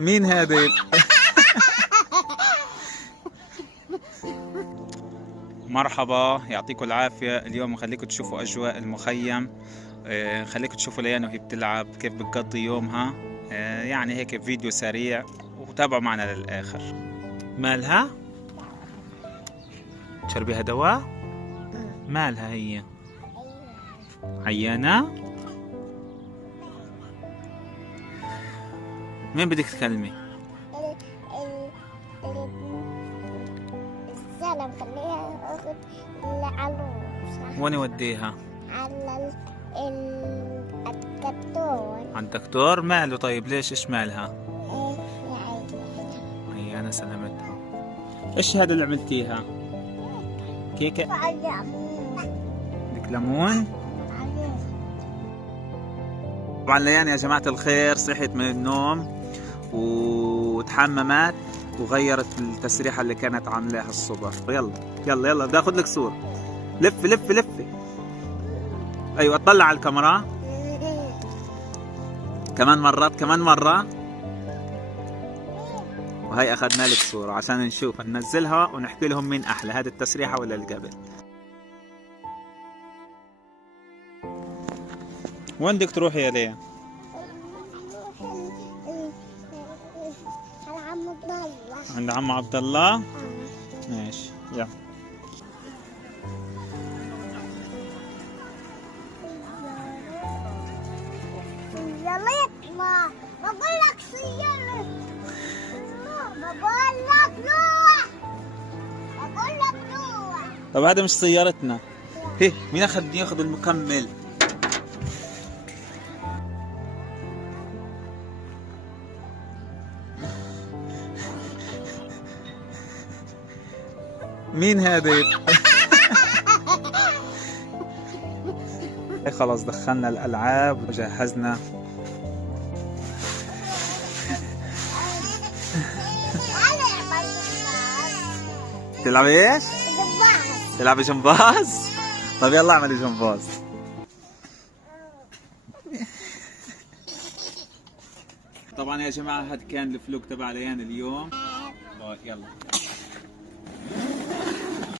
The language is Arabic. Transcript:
مين هذا؟ مرحبا، يعطيكم العافية. اليوم خليكم تشوفوا أجواء المخيم، خليكم تشوفوا ليان وهي بتلعب كيف بتقضي يومها. يعني هيك فيديو سريع، وتابعوا معنا للآخر. مالها؟ تشربيها دواء؟ مالها هي؟ عيانة؟ مين بدك تكلمي؟ الزلم خليها اخذ العروسة. وين يوديها؟ على الدكتور. عند الدكتور؟ ماله طيب؟ ليش؟ ايش مالها؟ يعني عيانة سلامتها. ايش هذا اللي عملتيها؟ كيكة؟ بدك ليمون؟ طبعا ليان يا جماعة الخير صحيت من النوم وتحممت وغيرت التسريحة اللي كانت عاملاها الصبح. يلا يلا يلا بدي اخذ لك صورة. لف لف لف. ايوه اطلع على الكاميرا كمان مرات، كمان مرة. وهي اخذنا لك صورة عشان نشوف ننزلها ونحكي لهم مين احلى، هذه التسريحة ولا اللي قبل. وين بدك تروحي يا ليا؟ على عم عبد الله. عند عم عبد الله؟ ماشي يلا. سيارتنا، بقول لك سيارة. بقول لك روح. بقول لك روح. طب هذا مش سيارتنا. هي مين ياخذ المكمل؟ مين هذا؟ خلاص دخلنا الألعاب وجهزنا. تلعبي ايش؟ جمباز. تلعبي جمباز؟ طب يلا اعملي جمباز. طبعا يا جماعة هذا كان الفلوق تبع ليان اليوم. يلا